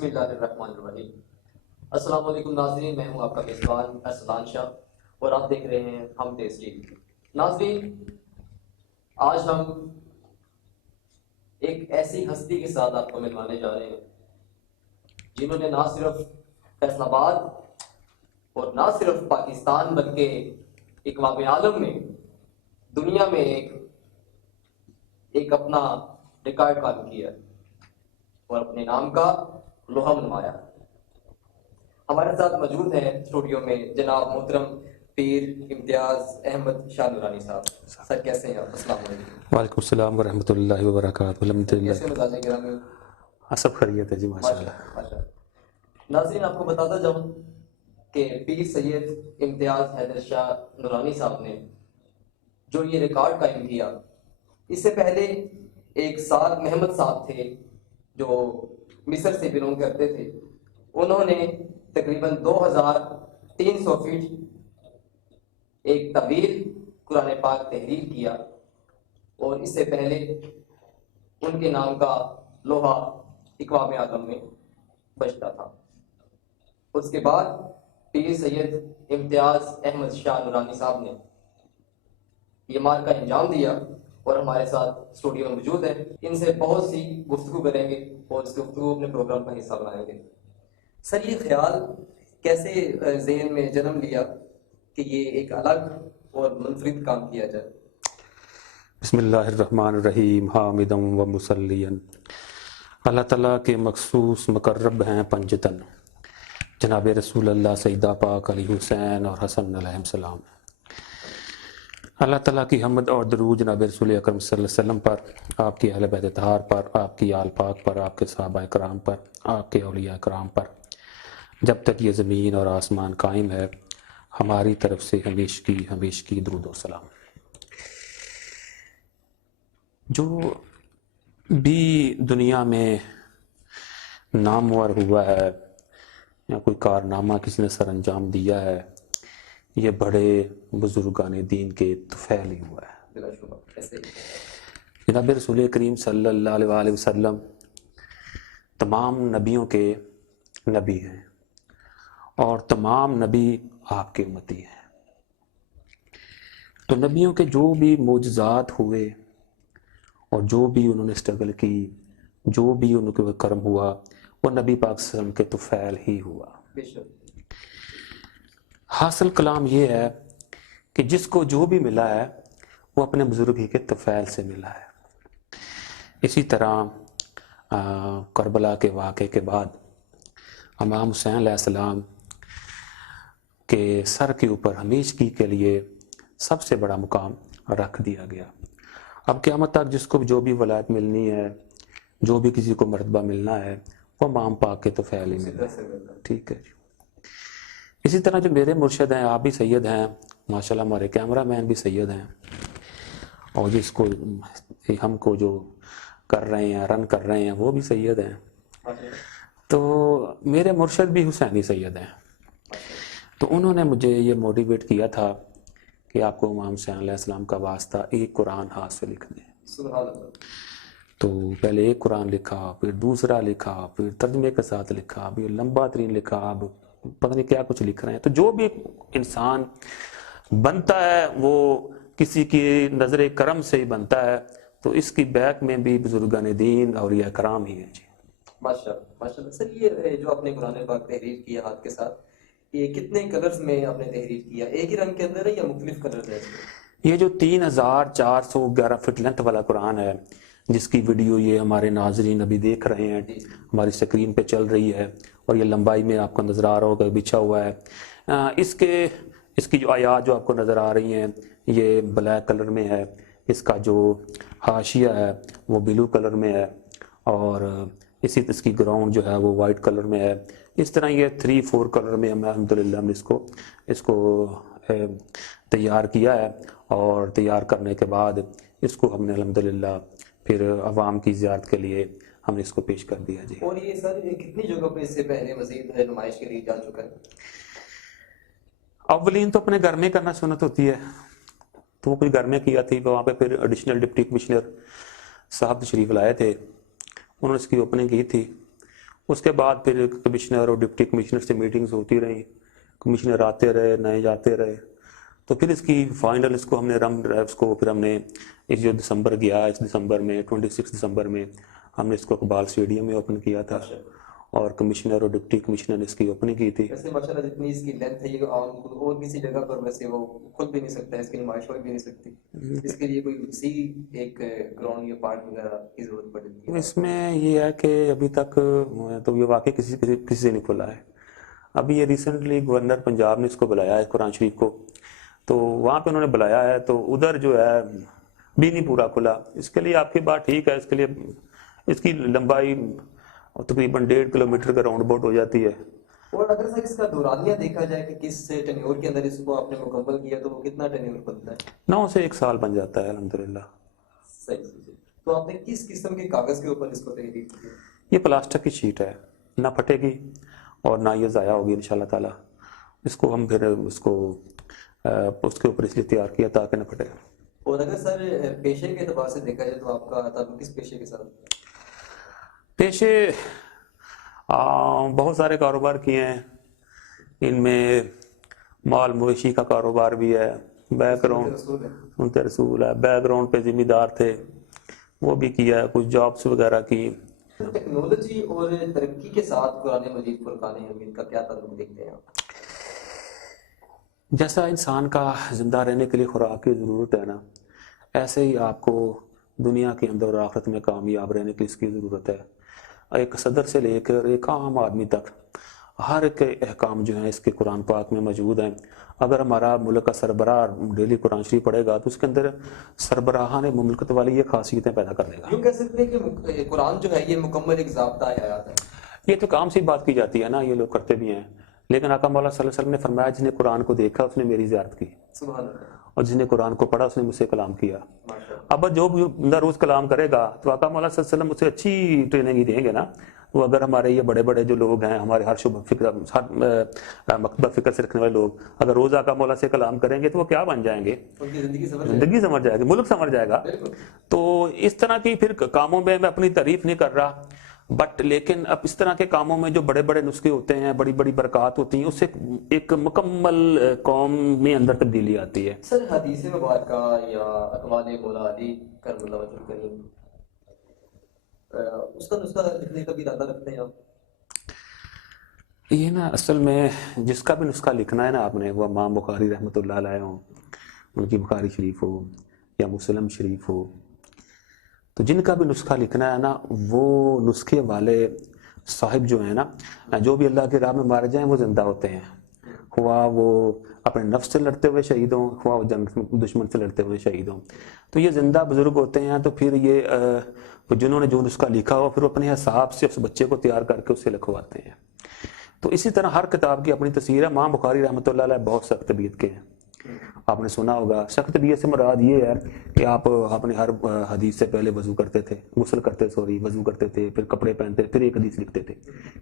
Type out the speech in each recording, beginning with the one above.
بسم اللہ الرحمن الرحیم۔ السلام علیکم ناظرین، میں ہوں آپ کا میزبان ارسلان شاہ اور آپ دیکھ رہے ہیں ہم ٹیسٹ ٹی وی۔ ناظرین، آج ہم ایک ایسی ہستی کے ساتھ آپ کو ملوانے جا رہے ہیں جنہوں نے نہ صرف فیصل آباد اور نہ صرف پاکستان بلکہ اقوام عالم میں، دنیا میں ایک اپنا ریکارڈ قائم کیا اور اپنے نام کا لوہا منوایا۔ ہمارے ساتھ موجود ہیں اسٹوڈیو میں جناب محترم پیر امتیاز احمد شاہ نورانی صاحب۔ سر کیسے ہیں آپ؟ السلام علیکم۔ وعلیکم السلام ورحمۃ اللہ وبرکاتہ۔ الحمد للہ، کیسے مزاج گرامی؟ سب خیریت ہے جی، ماشاء اللہ۔ ناظرین، آپ کو بتاتا جاؤں کہ پیر سید امتیاز حیدر شاہ نورانی صاحب نے جو یہ ریکارڈ قائم کیا، اس سے پہلے ایک سعد محمد صاحب تھے جو مصر سے بلونگ کرتے تھے، انہوں نے تقریباً 2300 فٹ ایک طویل قرآن پاک تحریر کیا اور اس سے پہلے ان کے نام کا لوہا اقوام عالم میں بجتا تھا۔ اس کے بعد پیر سید امتیاز احمد شاہ نورانی صاحب نے یہ مار کا انجام دیا اور ہمارے ساتھ اسٹوڈیو میں موجود ہیں۔ ان سے بہت سی گفتگو کریں گے اور اس گفتگو اپنے پروگرام کا حصہ بنائیں گے۔ سر، یہ خیال کیسے ذہن میں جنم لیا کہ یہ ایک الگ اور منفرد کام کیا جائے؟ بسم اللہ الرحمن الرحیم، حامدا و مسلیاً اللہ تعالیٰ کے مخصوص مقرب ہیں پنجتن، جناب رسول اللہ سیدہ پاک علی حسین اور حسن علیہ السلام۔ اللہ تعالیٰ کی حمد اور درود جناب رسول اکرم صلی اللہ علیہ وسلم پر، آپ کی اہل بیت اطہار پر، آپ کی آل پاک پر، آپ کے صحابہ کرام پر، آپ کے اولیاء کرام پر، جب تک یہ زمین اور آسمان قائم ہے، ہماری طرف سے ہمیشگی درود و سلام۔ جو بھی دنیا میں نامور ہوا ہے یا کوئی کارنامہ کسی نے سر انجام دیا ہے، یہ بڑے بزرگان دین کے طفیل ہی ہوا ہے۔ بلا شبہ ایسے ہی۔ جناب رسول کریم صلی اللہ علیہ وآلہ وسلم تمام نبیوں کے نبی ہیں اور تمام نبی آپ کے امتی ہیں۔ تو نبیوں کے جو بھی معجزات ہوئے اور جو بھی انہوں نے اسٹرگل کی، جو بھی ان کے کرم ہوا، وہ نبی پاک صلی اللہ علیہ وسلم کے طفیل ہی ہوا۔ بے شک۔ حاصل کلام یہ ہے کہ جس کو جو بھی ملا ہے وہ اپنے بزرگ ہی کے طفیل سے ملا ہے۔ اسی طرح کربلا کے واقعے کے بعد امام حسین علیہ السلام کے سر کے اوپر ہمیشگی کے لیے سب سے بڑا مقام رکھ دیا گیا۔ اب قیامت تک جس کو جو بھی ولایت ملنی ہے، جو بھی کسی کو مرتبہ ملنا ہے، وہ امام پاک کے طفیل ہی ملنا ہے۔ ٹھیک ہے جی۔ اسی طرح جو میرے مرشد ہیں، آپ بھی سید ہیں ماشاءاللہ، ہمارے کیمرہ مین بھی سید ہیں، اور جس کو ہم کو جو کر رہے ہیں، رن کر رہے ہیں، وہ بھی سید ہیں۔ تو میرے مرشد بھی حسینی سید ہیں۔ تو انہوں نے مجھے یہ موٹیویٹ کیا تھا کہ آپ کو امام حسین علیہ السلام کا واسطہ ایک قرآن ہاتھ سے لکھ دیں۔ سبحان اللہ۔ تو پہلے ایک قرآن لکھا، پھر دوسرا لکھا، پھر ترجمے کے ساتھ لکھا، پھر لمبا ترین لکھا، اب پتہ نہیں کیا کچھ لکھ رہے ہیں۔ تو جو بھی انسان بنتا ہے وہ کسی کی نظر کرم سے ہی بنتا ہے، تو اس کی بیک میں بھی بزرگان دین اور یہ کرام ہی ہے جی۔ ماشاءاللہ ماشاءاللہ۔ سر، یہ جو آپ نے قرآن پاک تحریر کیا ہاتھ کے ساتھ، یہ کتنے کلرز میں آپ نے تحریر کیا؟ ایک ہی رنگ کے اندر ہے یا مختلف کلرز ہیں اس میں؟ یہ جو 3411 فٹ لینتھ والا قرآن ہے، جس کی ویڈیو یہ ہمارے ناظرین ابھی دیکھ رہے ہیں، ہماری سکرین پہ چل رہی ہے، اور یہ لمبائی میں آپ کو نظر آ رہا ہوگا بچھا ہوا ہے۔ اس کی جو آیات جو آپ کو نظر آ رہی ہیں، یہ بلیک کلر میں ہے، اس کا جو حاشیہ ہے وہ بلو کلر میں ہے، اور اس کی گراؤنڈ جو ہے وہ وائٹ کلر میں ہے۔ اس طرح یہ 3-4 کلر میں الحمدللہ ہم نے اس کو تیار کیا ہے، اور تیار کرنے کے بعد اس کو ہم نے الحمدللہ پھر عوام کی زیارت کے لیے ہم نے اس کو پیش کر دیا جی۔ اور یہ سر کتنی جگہ پہ اس سے پہلے مزید نمائش کے لیے جا چکا ہے؟ اولین تو اپنے گھر میں کرنا سنت ہوتی ہے، تو وہ کوئی گھر میں کیا تھی، وہاں پہ پھر ایڈیشنل ڈپٹی کمشنر صاحب تشریف لائے تھے، انہوں نے اس کی اوپننگ کی تھی۔ اس کے بعد پھر کمشنر اور ڈپٹی کمشنر سے میٹنگز ہوتی رہیں، کمشنر آتے رہے، نئے جاتے رہے، تو پھر اس کی فائنل اس کو ہم نے اس کو پھر ہم نے اس جو دسمبر گیا، اس دسمبر میں 26 دسمبر میں ہم نے اس کو اقبال اسٹیڈیم میں اوپن کیا تھا، اور کمشنر اور ڈپٹی کمشنر نے اس کی اوپننگ کی تھی۔ ویسے ماشاءاللہ جتنی اس کی لینتھ ہے یہ اور کسی جگہ پر ویسے وہ کھل بھی نہیں سکتا ہے، اس کی نمائش ہو بھی نہیں سکتی، اس کے لیے کوئی وسیع ایک گراؤنڈ یا پارک وغیرہ کی ضرورت پڑتی ہے۔ اس میں یہ ہے کہ ابھی تک تو یہ واقعی کسی سے نہیں کھلا ہے۔ ابھی یہ ریسنٹلی گورنر پنجاب نے اس کو بلایا ہے قرآن شریف کو، تو وہاں پہ انہوں نے بلایا ہے، تو ادھر جو ہے بھی نہیں پورا کھلا۔ اس کے لیے آپ کی بات ٹھیک ہے، اس کے لیے اس کی لمبائی تقریباً 1.5 کلومیٹر کا راؤنڈ اباؤٹ ہو جاتی ہے۔ اور اگر سر اس کا دورانیہ دیکھا جائے کہ کس ٹینیور کے اندر اس کو آپ نے مکمل کیا تو وہ کتنا ٹینیور بنتا ہے؟ 9 سے 1 سال بن جاتا ہے الحمدللہ۔ صحیح صحیح۔ تو آپ نے کس قسم کے کاغذ کے اوپر اس کو تحریر کی؟ یہ پلاسٹک کی شیٹ ہے، نہ پھٹے گی اور نہ یہ ضائع ہوگی انشاءاللہ تعالیٰ۔ اس کو ہم پھر اس کے اوپر اس لیے تیار کیا تاکہ نہ پھٹے۔ اور اگر سر پیشے کے اعتبار سے دیکھا جائے تو آپ کا تعلق کس پیشے کے ساتھ؟ پیشے بہت سارے کاروبار کیے ہیں، ان میں مال مویشی کا کاروبار بھی ہے، بیک گراؤنڈ سنت رسول ہے، بیک گراؤنڈ پہ ذمہ دار تھے وہ بھی کیا ہے، کچھ جابس وغیرہ کی۔ ٹیکنالوجی اور ترقی کے ساتھ قرآن مجید فرقان حمید کا کیا تعلق دیکھتے ہیں آپ؟ جیسا انسان کا زندہ رہنے کے لیے خوراک کی ضرورت ہے نا، ایسے ہی آپ کو دنیا کے اندر اور آخرت میں کامیاب رہنے کی اس کی ضرورت ہے۔ ایک صدر سے لے کر ایک عام آدمی تک ہر ایک احکام جو ہیں اس کے قرآن پاک میں موجود ہیں۔ اگر ہمارا ملک کا سربراہ ڈیلی قرآن شریف پڑھے گا تو اس کے اندر سربراہان مملکت والی یہ خاصیتیں پیدا کر دے گا۔ یوں کہہ سکتے ہیں کہ قرآن جو ہے یہ مکمل ایک ضابطہ آیات ہے۔ یہ تو کام سی بات کی جاتی ہے نا، یہ لوگ کرتے بھی ہیں، لیکن آقا مولا صلی اللہ علیہ وسلم نے فرمایا جس نے قرآن کو دیکھا اس نے میری زیارت کی، سبحان اللہ، اور جس نے قرآن کو پڑھا اس نے مجھ سے کلام کیا۔ ماشاء اللہ۔ اب جو بھی بندہ روز کلام کرے گا تو آقا مولا صلی اللہ علیہ وسلم اسے اچھی ٹریننگ ہی دیں گے نا۔ وہ اگر ہمارے یہ بڑے بڑے جو لوگ ہیں، ہمارے ہر شعبہ فکر، ہر مکتبہ فکر سے رکھنے والے لوگ اگر روز آقا مولا سے کلام کریں گے تو وہ کیا بن جائیں گے؟ ان کی زندگی سمجھ زندگی سمجھ جائے گی، ملک سمجھ جائے گا۔ بالکل۔ تو اس طرح کی پھر کاموں میں اپنی تعریف نہیں کر رہا، بٹ لیکن اب اس طرح کے کاموں میں جو بڑے بڑے نسخے ہوتے ہیں، بڑی بڑی برکات ہوتی ہیں، اس سے ایک مکمل قوم میں اندر تبدیلی آتی ہے۔ سر حدیث مبارکہ یا اقوال مولا علی کرم اللہ وجہ کریم، اس کا نسخہ لکھنے کا بھی ارادہ رکھتے ہیں آپ؟ یہ نا اصل میں جس کا بھی نسخہ لکھنا ہے نا آپ نے، وہ امام بخاری رحمۃ اللہ علیہ ہوں، ان کی بخاری شریف ہو یا مسلم شریف ہو، تو جن کا بھی نسخہ لکھنا ہے نا، وہ نسخے والے صاحب جو ہیں نا، جو بھی اللہ کے راہ میں مارے جائیں وہ زندہ ہوتے ہیں، خواہ وہ اپنے نفس سے لڑتے ہوئے شہید ہوں، خواہ وہ دشمن سے لڑتے ہوئے شہید ہوں، تو یہ زندہ بزرگ ہوتے ہیں۔ تو پھر یہ جنہوں نے جو نسخہ لکھا ہو پھر وہ اپنے حساب سے اس بچے کو تیار کر کے اس سے لکھواتے ہیں۔ تو اسی طرح ہر کتاب کی اپنی تفسیر ہے۔ امام بخاری رحمۃ اللہ علیہ بہت سخت طبیعت کے ہیں، آپ نے سنا ہوگا۔ سخت طبیعت سے مراد یہ ہے کہ آپ اپنے ہر حدیث سے پہلے وضو کرتے تھے، غسل کرتے وضو کرتے تھے، پھر کپڑے پہنتے، پھر ایک حدیث لکھتے تھے،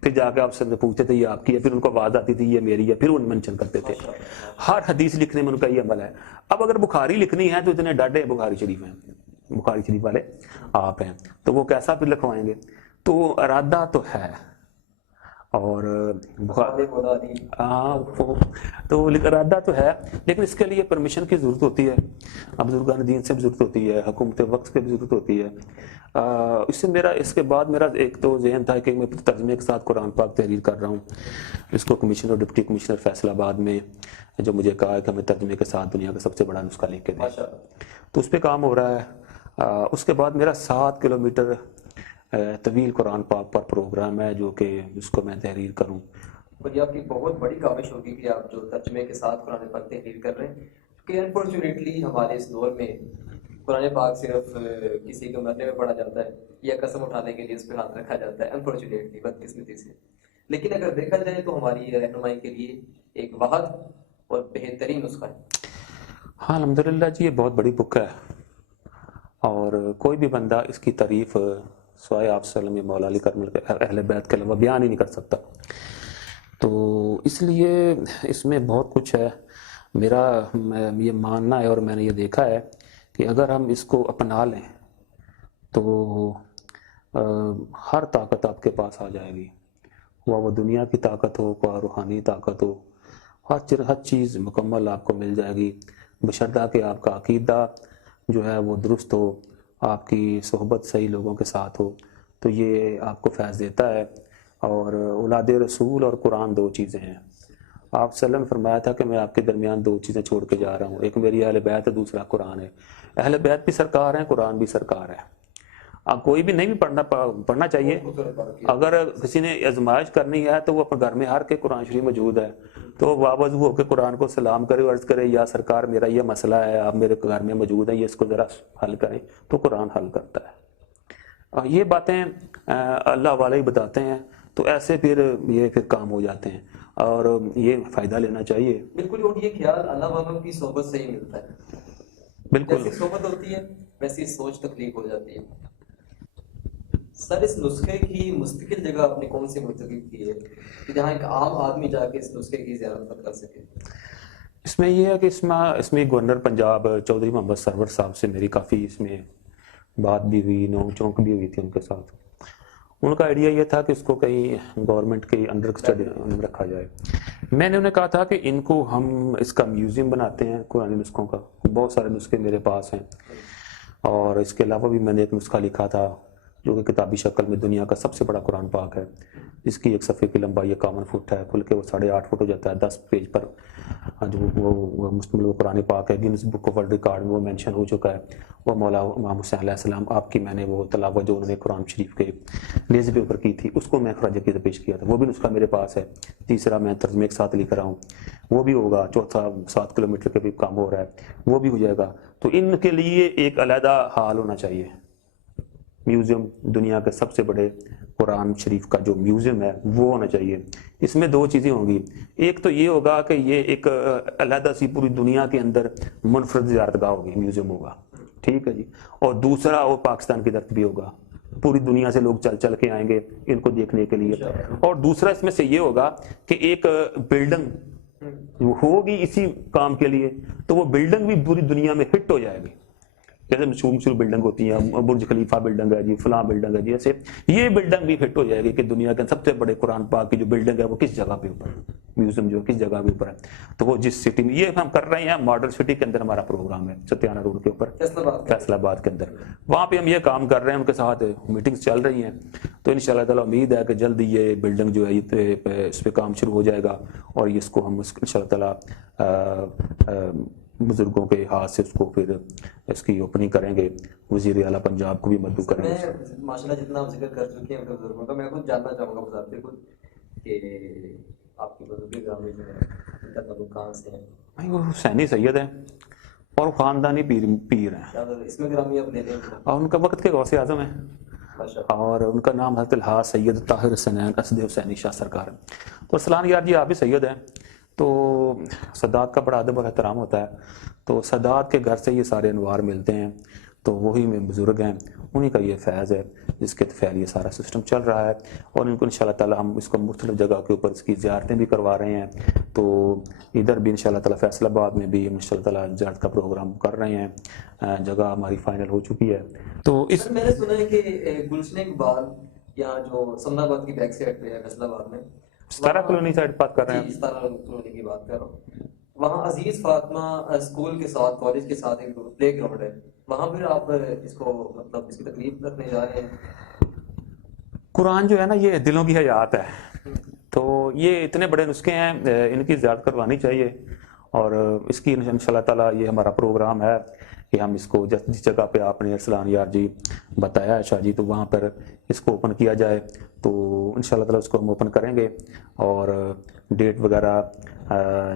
پھر جا کے آپ سے پوچھتے تھے یہ آپ کی ہے، پھر ان کو آواز آتی تھی یہ میری ہے، پھر وہ مینشن کرتے تھے۔ ہر حدیث لکھنے میں ان کا یہ عمل ہے۔ اب اگر بخاری لکھنی ہے تو اتنے ڈاڈے بخاری شریف ہیں، بخاری شریف والے آپ ہیں، تو وہ کیسا پھر لکھوائیں گے؟ تو ارادہ تو ہے، اور ہاں تو ارادہ تو ہے، لیکن اس کے لیے پرمیشن کی ضرورت ہوتی ہے، بزرگان دین سے بھی ضرورت ہوتی ہے، حکومت وقت کی بھی ضرورت ہوتی ہے۔ اس کے بعد میرا ایک تو ذہن تھا کہ میں ترجمے کے ساتھ قرآن پاک تحریر کر رہا ہوں، اس کو کمشنر اور ڈپٹی کمشنر فیصل آباد میں جو مجھے کہا ہے کہ ہمیں ترجمے کے ساتھ دنیا کا سب سے بڑا نسخہ لکھ کے دیں، تو اس پہ کام ہو رہا ہے۔ اس کے بعد میرا 7 کلومیٹر طویل قرآن پاک پر پروگرام ہے جو کہ اس کو میں تحریر کروں۔ اور یہ آپ کی بہت بڑی کاوش ہوگی کہ آپ جو ترجمے کے ساتھ قرآن پاک تحریر کر رہے ہیں، کیونکہ انفارچونیٹلی ہمارے اس دور میں قرآن پاک صرف کسی کے مرنے میں پڑھا جاتا ہے یا قسم اٹھانے کے لیے اس پہ ہاتھ رکھا جاتا ہے، انفارچونیٹلی، بدقسمتی سے۔ لیکن اگر دیکھا جائے تو ہماری رہنمائی کے لیے ایک واحد اور بہترین نسخہ ہے۔ ہاں الحمدللہ جی، یہ بہت بڑی بک ہے، اور کوئی بھی بندہ اس کی تعریف سوائے آپ صلی اللہ علیہ وسلم، مولا علی کرم اہل بیت کے علاوہ بیان ہی نہیں کر سکتا۔ تو اس لیے اس میں بہت کچھ ہے۔ میرا یہ ماننا ہے اور میں نے یہ دیکھا ہے کہ اگر ہم اس کو اپنا لیں تو ہر طاقت آپ کے پاس آ جائے گی۔ وہ دنیا کی طاقت ہو یا روحانی طاقت ہو، ہر چیز مکمل آپ کو مل جائے گی، بشرطہ کہ آپ کا عقیدہ جو ہے وہ درست ہو، آپ کی صحبت صحیح لوگوں کے ساتھ ہو، تو یہ آپ کو فیض دیتا ہے۔ اور اولاد رسول اور قرآن دو چیزیں ہیں۔ آپ صلی اللہ علیہ وسلم نے فرمایا تھا کہ میں آپ کے درمیان دو چیزیں چھوڑ کے جا رہا ہوں، ایک میری اہل بیت ہے، دوسرا قرآن ہے۔ اہل بیت بھی سرکار ہیں، قرآن بھی سرکار ہے۔ اب کوئی بھی نہیں بھی پڑھنا چاہیے۔ اگر کسی نے آزمائش کرنی ہے تو وہ اپنے گھر میں ہر کے قرآن شریف موجود ہے، تو وضو ہو کے قرآن کو سلام کرے اور عرض کرے یا سرکار میرا یہ مسئلہ ہے، آپ میرے گھر میں موجود ہیں، یہ اس کو ذرا حل کریں، تو قرآن حل کرتا ہے۔ اور یہ باتیں اللہ والے ہی بتاتے ہیں، تو ایسے پھر یہ کام ہو جاتے ہیں اور یہ فائدہ لینا چاہیے۔ بالکل، اور یہ خیال اللہ والوں کی صحبت سے ہی ملتا ہے۔ بالکل جیسی صحبت ہوتی ہے ویسی سوچ تخلیق ہو جاتی ہے۔ سر، اس نسخے کی مستقل جگہ آپ نے کون سی منتخب کی ہے کہ جہاں ایک عام آدمی جا کے اس نسخے کی زیارت کر سکے؟ اس میں یہ ہے کہ اس میں گورنر پنجاب چودھری محمد سرور صاحب سے میری کافی اس میں بات بھی ہوئی، نوک چونک بھی ہوئی تھی ان کے ساتھ۔ ان کا آئیڈیا یہ تھا کہ اس کو کہیں گورنمنٹ کے انڈر کسٹڈی میں رکھا جائے۔ میں نے انہیں کہا تھا کہ ان کو ہم اس کا میوزیم بناتے ہیں قرآن نسخوں کا، بہت سارے نسخے میرے پاس ہیں، اور اس کے علاوہ بھی میں نے ایک نسخہ لکھا تھا جو کہ کتابی شکل میں دنیا کا سب سے بڑا قرآن پاک ہے، جس کی ایک صفحے کی لمبائی 51 فٹ ہے، کھل کے وہ 8.5 فٹ ہو جاتا ہے، 10 پیج پر جو وہ مشتمل وہ قرآن پاک ہے، grains book of world record میں وہ مینشن ہو چکا ہے۔ وہ مولا امام حسین علیہ السلام آپ کی میں نے وہ تلاوت جو انہوں نے قرآن شریف کے نیز کے اوپر کی تھی، اس کو میں خراج عقیدت پیش کیا تھا، وہ بھی نسخہ میرے پاس ہے۔ تیسرا میں ترجمے کے ساتھ لکھ رہا ہوں، وہ بھی ہوگا۔ چوتھا 7 کلومیٹر کے بھی کام ہو رہا ہے، وہ بھی ہو جائے گا۔ تو ان کے لیے ایک علیحدہ حال ہونا چاہیے، میوزیم، دنیا کے سب سے بڑے قرآن شریف کا جو میوزیم ہے وہ ہونا چاہیے۔ اس میں دو چیزیں ہوں گی، ایک تو یہ ہوگا کہ یہ ایک علیحدہ سی پوری دنیا کے اندر منفرد زیارت گاہ ہوگی، میوزیم ہوگا، ٹھیک ہے جی۔ اور دوسرا وہ پاکستان کی طرف بھی ہوگا، پوری دنیا سے لوگ چل کے آئیں گے ان کو دیکھنے کے لیے۔ اور دوسرا اس میں سے یہ ہوگا کہ ایک بلڈنگ ہوگی اسی کام کے لیے، تو وہ بلڈنگ بھی پوری دنیا میں فٹ ہو جائے گی۔ جیسے مشہور بلڈنگ ہوتی ہے، برج خلیفہ بلڈنگ ہے جی، فلاں بلڈنگ ہے جی، ایسے یہ بلڈنگ بھی فٹ ہو جائے گی کہ دنیا کے سب سے بڑے قرآن پاک کی جو بلڈنگ ہے وہ کس جگہ پہ اوپر، میوزیم جو کس جگہ پہ اوپر ہے۔ تو وہ جس سٹی میں یہ ہم کر رہے ہیں، ماڈل سٹی کے اندر ہمارا پروگرام ہے، ستیانہ روڈ کے اوپر، فیصل آباد کے اندر، وہاں پہ ہم یہ کام کر رہے ہیں، ان کے ساتھ میٹنگز چل رہی ہیں۔ تو ان شاء اللہ تعالیٰ امید ہے کہ جلد یہ بلڈنگ جو ہے اس پہ کام شروع ہو جائے گا، اور اس کو ہم ان شاء اللہ تعالیٰ بزرگوں کے ہاتھ سے اس کو پھر اس کی اوپننگ کریں گے، وزیر اعلیٰ پنجاب کو بھی مدعو کریں گے۔ میں ماشاءاللہ جتنا آپ ذکر کر چکے ہیں بزرگوں کا، میں خود جاننا چاہوں گا بذات خود کہ آپ کی بزرگ گرامی جو ہے ان کا تعلق کہاں سے ہے؟ وہ حسینی سید ہیں اور خاندانی پیر ہیں، اس میں گرامی آپ لے لیں اور ان کا وقت کے غوث اعظم ہیں، اور ان کا نام حضرت الحاج سید طاہر حسین اسد حسینی شاہ سرکار ہے۔ تو ارسلان یار جی آپ بھی سید ہیں، تو سادات کا بڑا ادب اور احترام ہوتا ہے، تو سادات کے گھر سے یہ سارے انوار ملتے ہیں، تو وہی میں بزرگ ہیں، انہی کا یہ فیض ہے جس کے فیض یہ سارا سسٹم چل رہا ہے۔ اور ان کو انشاءاللہ تعالی ہم اس کو مختلف جگہ کے اوپر اس کی زیارتیں بھی کروا رہے ہیں، تو ادھر بھی انشاءاللہ تعالی فیصل آباد میں بھی ہم انشاءاللہ تعالی زیارت کا پروگرام کر رہے ہیں، جگہ ہماری فائنل ہو چکی ہے۔ تو اس میں نے سنا ہے کہ گلشن اقبال یا جو سمنا آباد کی بیک سائڈ پہ ہے فیصل آباد میں، ستارہ کالونی سائڈ بات کر رہے ہیں، جی ستارہ کالونی کی بات کر رہا ہوں، وہاں عزیز فاطمہ اسکول کے ساتھ کالج کے ساتھ ایک پلے گراؤنڈ ہے، وہاں پھر آپ اس کو مطلب اس کی تقریب کرنے جا رہے ہیں؟ قرآن جو ہے نا یہ دلوں کی حیات ہے، تو یہ اتنے بڑے نسخے ہیں، ان کی زیارت کروانی چاہیے، اور اس کی انشاءاللہ تعالیٰ یہ ہمارا پروگرام ہے کہ ہم اس کو جس جگہ پہ آپ نے ارسلان یار جی بتایا ہے شاہ جی، تو وہاں پر اس کو اوپن کیا جائے، تو انشاءاللہ تعالیٰ اس کو ہم اوپن کریں گے، اور ڈیٹ وغیرہ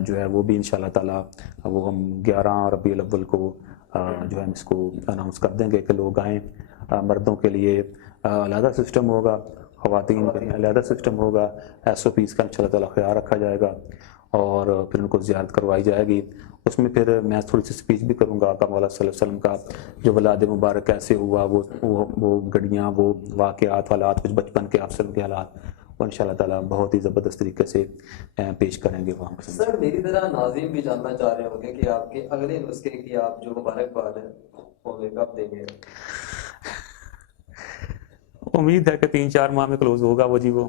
جو ہے وہ بھی انشاءاللہ تعالیٰ وہ ہم 11 ربیع الاول کو جو ہے اس کو اناؤنس کر دیں گے کہ لوگ آئیں۔ مردوں کے لیے علیحدہ سسٹم ہوگا، خواتین کے لیے علیحدہ سسٹم ہوگا، SOPs کا انشاءاللہ تعالیٰ خیال رکھا جائے گا، اور پھر ان کو زیارت کروائی جائے گی۔ اس میں پھر میں تھوڑی سی اسپیچ بھی کروں گا آقا مولا صلی اللہ علیہ وسلم کا جو ولادت مبارک کیسے ہوا، وہ گھڑیاں، وہ واقعات، حالات، کچھ بچپن کے افسر کے حالات، وہ انشاءاللہ تعالیٰ بہت ہی زبردست طریقے سے پیش کریں گے وہاں۔ سر میری طرح ناظرین بھی جاننا چاہ رہے ہوں گے کہ آپ کے اگلے نسخے کی آپ جو مبارکباد ہے وہ ہمیں کب دیں گے؟ امید ہے کہ 3-4 ماہ میں کلوز ہوگا وہ جی، وہ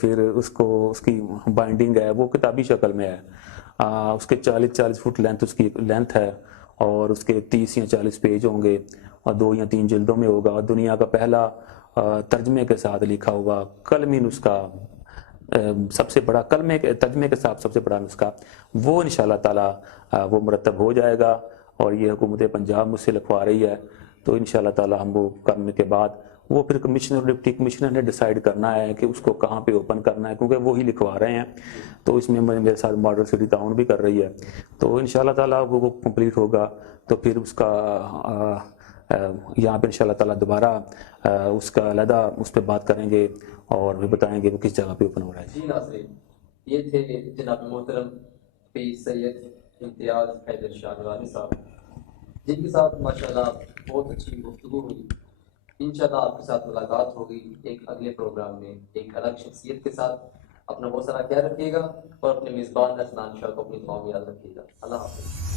پھر اس کو اس کی بائنڈنگ ہے وہ کتابی شکل میں ہے، اس کے 40 فٹ لینتھ اس کی لینتھ ہے، اور اس کے 30 یا 40 پیج ہوں گے، اور 2 یا 3 جلدوں میں ہوگا، اور دنیا کا پہلا ترجمے کے ساتھ لکھا ہوا قلمی نسخہ، سب سے بڑا کلمے کے ترجمے کے ساتھ سب سے بڑا نسخہ، وہ انشاءاللہ تعالی وہ مرتب ہو جائے گا، اور یہ حکومت پنجاب مجھ سے لکھوا رہی ہے، تو انشاءاللہ تعالی ہم وہ کرنے کے بعد وہ پھر کمشنر ڈپٹی کمشنر نے ڈیسائیڈ کرنا ہے کہ اس کو کہاں پہ اوپن کرنا ہے، کیونکہ وہی لکھوا رہے ہیں، تو اس میں میرے ساتھ ماڈل سٹی تعاون بھی کر رہی ہے، تو انشاءاللہ تعالی وہ کمپلیٹ ہوگا تو پھر اس کا یہاں پہ انشاءاللہ تعالی دوبارہ اس کا علیحدہ اس پہ بات کریں گے اور بھی بتائیں گے وہ کس جگہ پہ اوپن ہو رہا ہے۔ جی ناظرین، یہ تھے جناب محترم پیر سید امتیاز حیدر شاہ نورانی صاحب، جن کے ساتھ ماشاءاللہ بہت اچھی گفتگو ہوئی۔ انشاءاللہ آپ کے ساتھ ملاقات ہوگی ایک اگلے پروگرام میں ایک الگ شخصیت کے ساتھ۔ اپنا بہت سارا خیال رکھیے گا اور اپنے میزبان عدنان شاہ کو اپنی دعاؤں میں یاد رکھیے گا۔ اللہ حافظ۔